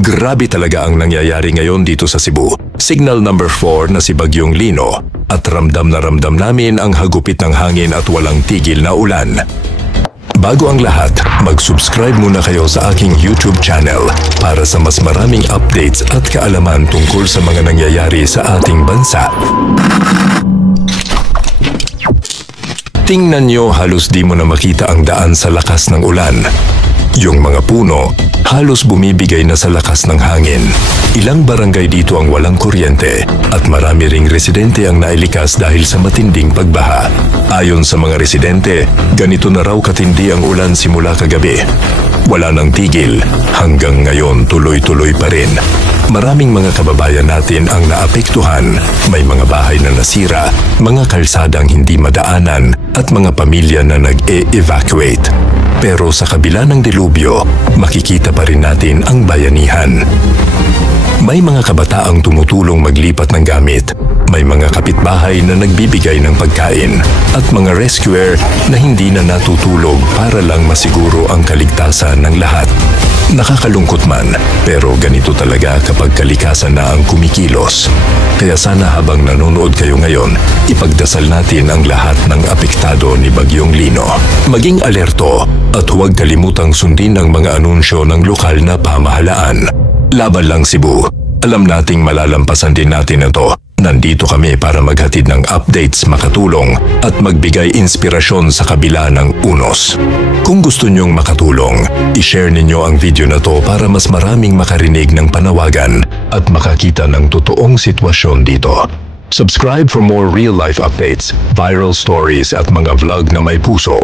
Grabe talaga ang nangyayari ngayon dito sa Cebu. Signal number 4 na si Bagyong Lino at ramdam na ramdam namin ang hagupit ng hangin at walang tigil na ulan. Bago ang lahat, mag-subscribe muna kayo sa aking YouTube channel para sa mas maraming updates at kaalaman tungkol sa mga nangyayari sa ating bansa. Tingnan nyo, halos di mo na makita ang daan sa lakas ng ulan. Yung mga puno, halos bumibigay na sa lakas ng hangin. Ilang barangay dito ang walang kuryente at marami ring residente ang nailikas dahil sa matinding pagbaha. Ayon sa mga residente, ganito na raw katindi ang ulan simula kagabi. Wala nang tigil, hanggang ngayon tuloy-tuloy pa rin. Maraming mga kababayan natin ang naapektuhan, may mga bahay na nasira, mga kalsadang hindi madaanan at mga pamilya na nag-e-evacuate. Pero sa kabila ng dilubyo, makikita pa rin natin ang bayanihan. May mga kabataang tumutulong maglipat ng gamit, may mga kapitbahay na nagbibigay ng pagkain, at mga rescuer na hindi na natutulog para lang masiguro ang kaligtasan ng lahat. Nakakalungkot man, pero ganito talaga kapag kalikasan na ang kumikilos. Kaya sana habang nanonood kayo ngayon, ipagdasal natin ang lahat ng apektado ni Bagyong Lino. Maging alerto at huwag kalimutang sundin ang mga anunsyo ng lokal na pamahalaan. Laban lang Cebu. Alam nating malalampasan din natin ito. Nandito kami para maghatid ng updates, makatulong at magbigay inspirasyon sa kabila ng unos. Kung gusto nyong makatulong, i-share ninyo ang video na to para mas maraming makarinig ng panawagan at makakita ng totoong sitwasyon dito. Subscribe for more real-life updates, viral stories at mga vlog na may puso.